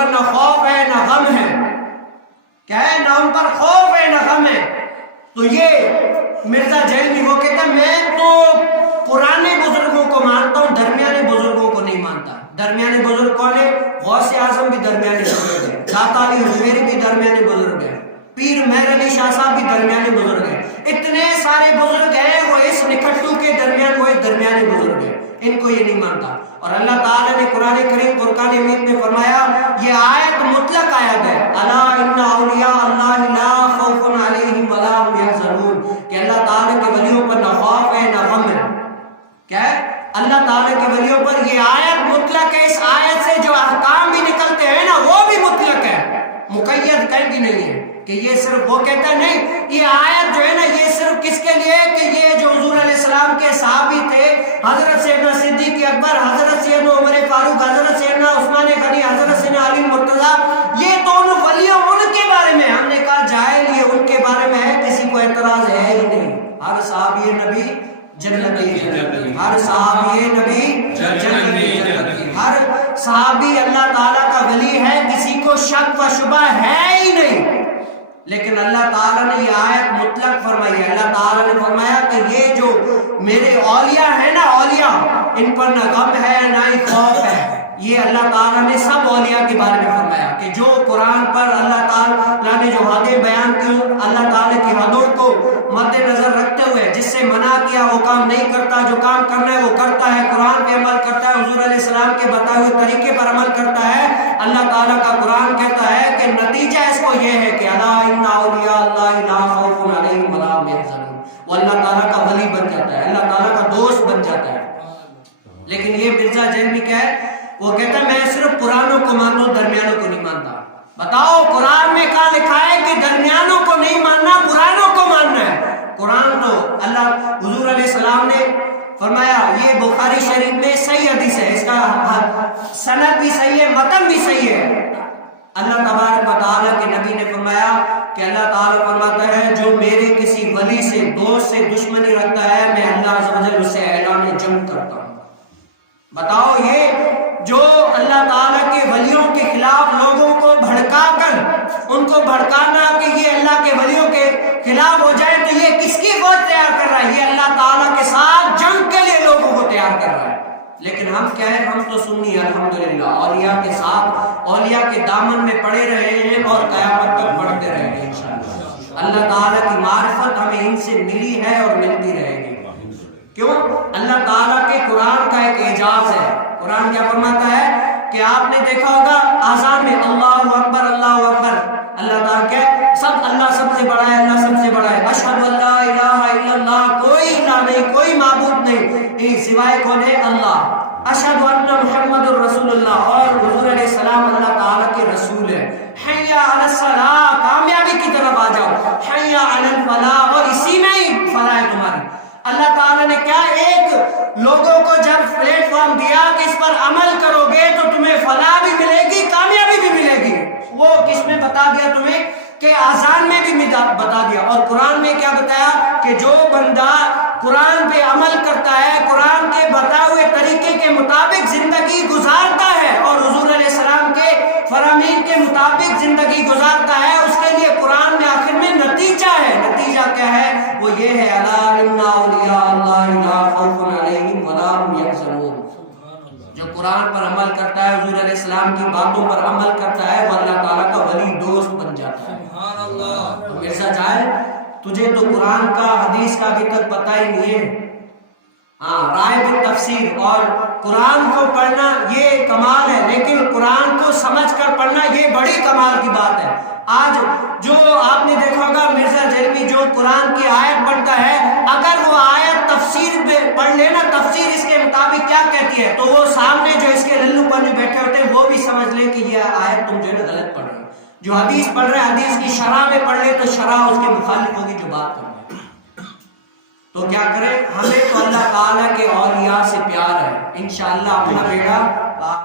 پر نہ خوف ہے نہ غم ہے، کیا ہے نہ ان پر خوف ہے نہ غم ہے. تو یہ مرزا جیلوی وہ کہتا ہے میں تو پرانے بزرگوں کو مانتا ہوں، درمیانے بزرگوں کو نہیں مانتا. درمیانے بزرگ کون ہے؟ غوث اعظم بھی درمیانے بزرگ ہے، داتا علی حجویری بھی درمیانے بزرگ ہے، پیر مہر علی شاہ صاحب بھی درمیانے بزرگ ہیں. اتنے سارے بزرگ ہیں، وہ اس نکھٹو کے درمیان وہ ایک درمیانے بزرگ ہے، ان کو یہ نہیں مانتا. اور اللہ تعالیٰ نے قرآن کریم فرقان حمید میں فرمایا، یہ آیت مطلق آیت ہے، الا ان اولیاء اللہ لا خوف علیہم ولا هم یحزنون، کہ اللہ تعالیٰ کے ولیوں پر نہ خوف ہے نہ غم ہے. کیا ہے؟ اللہ تعالیٰ کے ولیوں پر یہ آیت مطلق ہے. اس آیت سے جو احکام بھی نکلتے ہیں نا وہ بھی مطلق ہے، مقید کہیں بھی نہیں ہے کہ یہ صرف وہ کہتا ہے. نہیں، یہ آیت جو ہے نا یہ صرف کس کے لیے کہ یہ جو حضور علیہ السلام کے صحابی تھے، حضرت سیدنا صدیق اکبر، حضرت سیدنا عمر فاروق، حضرت سیدنا عثمان غنی، حضرت سیدنا علی مرتضیٰ، یہ دونوں ولیوں ان کے بارے میں ہم نے کہا جاہل یہ ان کے بارے میں ہے، کسی کو اعتراض ہے ہی نہیں. ہر صحابی نبی جنتی، ہر صحابی نبی جنتی، ہر صحابی اللہ تعالیٰ کا ولی ہے، کسی کو شک و شبہ ہے ہی نہیں. لیکن اللہ تعالیٰ نے یہ آیت مطلق فرمائی ہے. اللہ تعالیٰ نے فرمایا کہ یہ جو میرے اولیاء ہیں نا، اولیاء ان پر نہ غم ہے نہ ہی خوف ہے. یہ اللہ تعالیٰ نے سب اولیاء کے بارے میں فرمایا کہ جو قرآن پر اللہ تعالیٰ نے جو حدیں بیان کی، اللہ تعالیٰ کی حدوں کو مد نظر رکھتے ہوئے جس سے منع کیا وہ کام نہیں کرتا، جو کام کرنا ہے وہ کرتا ہے، قرآن پہ عمل کرتا ہے، حضور علیہ السلام کے بتائے ہوئے طریقے پر عمل کرتا ہے. اللہ تعالیٰ کا قرآن کہتا ہے کہ نتیجہ اس کو یہ ہے کہ الا ان اولیاء اللہ لا خوف علیہم ولا هم یحزنون، وہ اللہ تعالیٰ کا ولی بن جاتا ہے، اللہ تعالیٰ کا دوست بن جاتا ہے. لیکن یہ مرزا جیلوی کیا ہے؟ وہ کہتا ہے میں صرف پرانوں کو مانتا، درمیانوں کو نہیں مانتا. بتاؤ قرآن میں کہاں لکھا ہے کہ درمیانوں کو نہیں ماننا، پرانوں کو ماننا ہے؟ قرآن تو اللہ حضور علیہ السلام نے فرمایا، یہ بخاری شریف میں صحیح حدیث ہے، اس کا سند بھی صحیح ہے، متن بھی صحیح ہے. اللہ تبارک و تعالیٰ کے نبی نے فرمایا کہ اللہ تعالیٰ فرماتا ہے جو میرے کسی ولی سے دوست سے دشمنی رکھتا ہے میں اللہ عز و جل اسے اعلان جنگ کرتا ہوں. بتاؤ یہ جو اللہ تعالیٰ کے ولیوں کے خلاف لوگوں کو بھڑکا کر ان کو بھڑکانا کہ یہ اللہ کے ولیوں کے خلاف ہو جائے، تو یہ کس کی فوج تیار کر رہا ہے؟ یہ اللہ تعالیٰ کے ساتھ جنگ کے لیے لوگوں کو تیار کر رہا ہے. لیکن ہم کیا ہے؟ ہم تو سنی الحمدللہ اولیاء کے ساتھ، اولیاء کے دامن میں پڑے رہے ہیں اور قیامت تک پڑھتے رہیں گے انشاءاللہ. اللہ تعالیٰ کی معرفت ہمیں ان سے ملی ہے اور ملتی رہے گی. کیوں؟ اللہ تعالیٰ کے قرآن کا ایک اعجاز ہے. قرآن کیا فرماتا ہے کہ آپ نے دیکھا ہوگا آذان میں اللہ اکبر اللہ اکبر، اللہ تعالیٰ کیا سب اللہ سب سے بڑا ہے، اللہ سب سے بڑا ہے. اشہد ان لا الہ الا اللہ، کوئی الہ نہیں، کوئی معبود نہیں سوائے کون ہے؟ اللہ. اشہد ان محمد الرسول اللہ، اور حضور علیہ السلام اللہ تعالیٰ کے رسول ہے. حی علی الصلاۃ، کامیابی کی طرف آ جاؤ. حی علی الفلاح، اور اسی میں ہی فلاح ہے تمہاری. اللہ تعالیٰ نے کیا ایک لوگوں کو جب پلیٹ فارم دیا کہ اس پر عمل کرو گے تو تمہیں فلاح بھی ملے گی، کامیابی بھی ملے گی. وہ کس میں بتا دیا تمہیں؟ کہ آذان میں بھی بتا دیا. اور قرآن میں کیا بتایا کہ جو بندہ قرآن پہ عمل کرتا ہے، قرآن کے بتائے ہوئے طریقے کے مطابق زندگی گزارتا ہے اور حضور علیہ السلام کے فرامین کے مطابق زندگی گزارتا ہے، اس کے لیے قرآن میں آخر میں نتیجہ ہے. نتیجہ کیا ہے؟ وہ یہ ہے الا ان اولیاء اللہ لا خوف علیہم ولا هم یحزنون. جو قرآن پر عمل کرتا ہے، حضور علیہ السلام کی باتوں پر عمل کرتا ہے، وہ اللہ تعالیٰ کا ولی دوست بن جاتا ہے. مرزا جائے تجھے تو قرآن کا حدیث کا ابھی تک پتہ ہی نہیں ہے. ہاں، رائے بالتفسیر اور قرآن کو پڑھنا یہ کمال ہے، لیکن قرآن کو سمجھ کر پڑھنا یہ بڑی کمال کی بات ہے. آج جو آپ نے دیکھا ہوگا مرزا جیلوی جو قرآن کی آیت پڑھتا ہے، اگر وہ آیت تفسیر پہ پڑھ لینا، تفسیر اس کے مطابق کیا کہتی ہے، تو وہ سامنے جو اس کے للو پر جو بیٹھے ہوتے ہیں وہ بھی سمجھ لے کہ یہ آیت تم جو ہے غلط پڑھ رہے ہو. جو حدیث پڑھ رہے ہیں حدیث کی شرح میں پڑھ لے تو شرح اس کے مخالف ہوگی جو بات کر رہے ہیں. تو کیا کریں؟ ہمیں تو اللہ تعالیٰ کے اولیاء سے پیار ہے. انشاءاللہ اپنا بیڑا